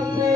Amen.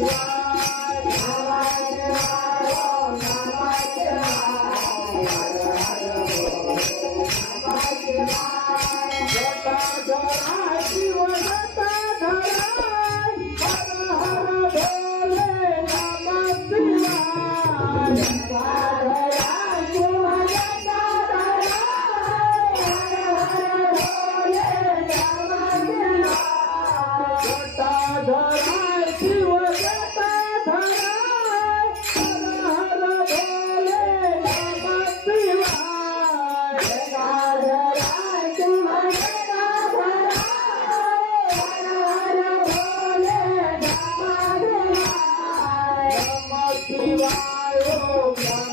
Bye. Shiva, Om Namah.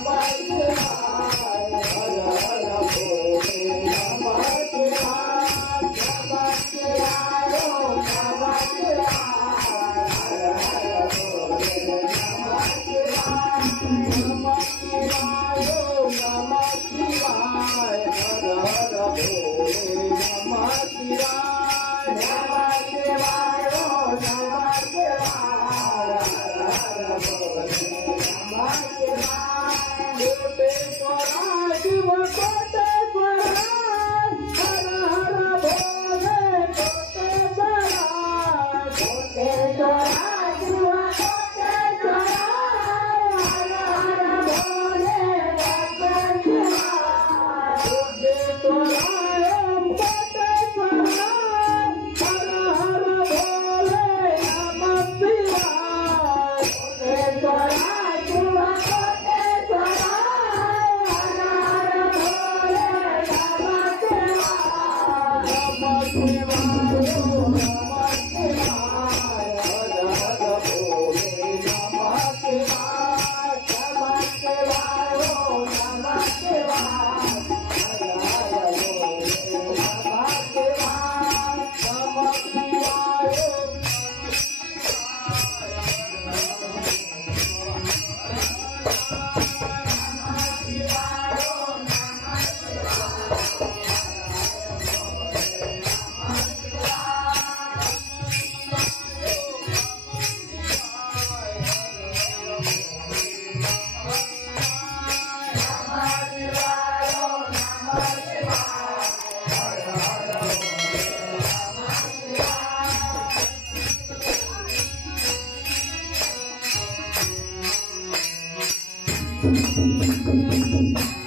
ハハハハ!